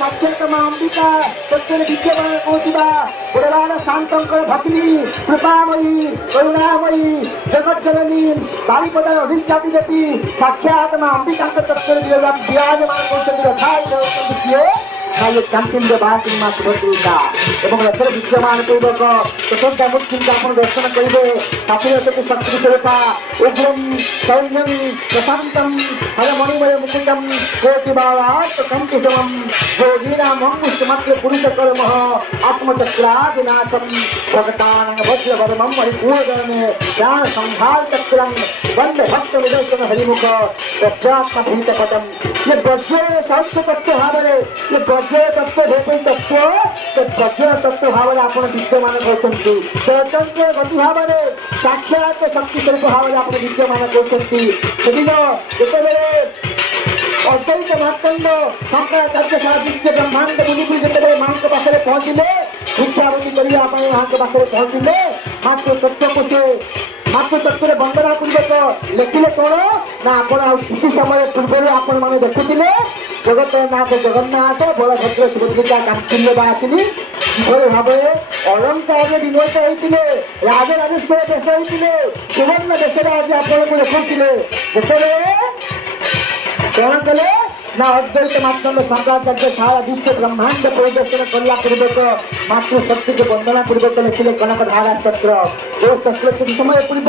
साक्षात मां अंबिका सत्य विद्यमान कौशिबा बुधवार शांतंकर भगिनी कृपामयी करुणामयी जगत जननी बालीपदार अभिष्टापी देवी साक्षात मां अंबिका तत्व विराजमान कौशल रथा ये कांतिन्द्र बासी मातृका एवं रथर विद्यमान पूर्वक स्वतंत्र मूर्ति आप दर्शन करेंगे साथी शक्ति स्वरूपा उग्रम सौम्यम प्रशांतम हरमणिमय मुकुटम कोटिबालात्मकं कुसुमं योगीनामंगुष्टमत्र पुरुष कर्म आत्मचक्रादिनाथम भगतानंग वज्रवर्मं हरिपूर्णगणे ज्ञान संहार चक्रं वंदे भक्त निदर्शन हरिमुख वज्रात्मभीतपदम ये वज्र सहस्र तत्व भावरे ये वज्र तत्व भेपी तत्व वज्र तत्व भाव आप विद्यमान करते स्वतंत्र गति भाव साक्षात शक्ति स्वरूप भाव आप विद्यमान करते अद्वैत मार्तंड शंकराचार्य सारा ब्रह्मांड मुनि जिते माँ के पाखे पहुँचले भिक्षावती करने माँ के पाखे पहुँचले मात्र तत्व को से मात्र तत्व वंदना पूर्वक लिखिले कौन ना आप किसी समय पूर्व आपण मैंने देखुले जगतनाथ जगन्नाथ बलभद्र सुभद्रिका कांतिन्द्र बासिनी किभଳି ଭାବରେ अलंकार विमोचित होते राजराजेश्वर देश होते सुवर्ण देश आज आपको देखुले कौन कले ना अद्वैत मार्तंड शंकराचार्य सारा विश्व ब्रह्मांड परिदर्शन करला पूर्वक मातृशक्ति को वंदना पूर्वक लिखिले कनक धारा चक्र जो चक्र समय पूर्व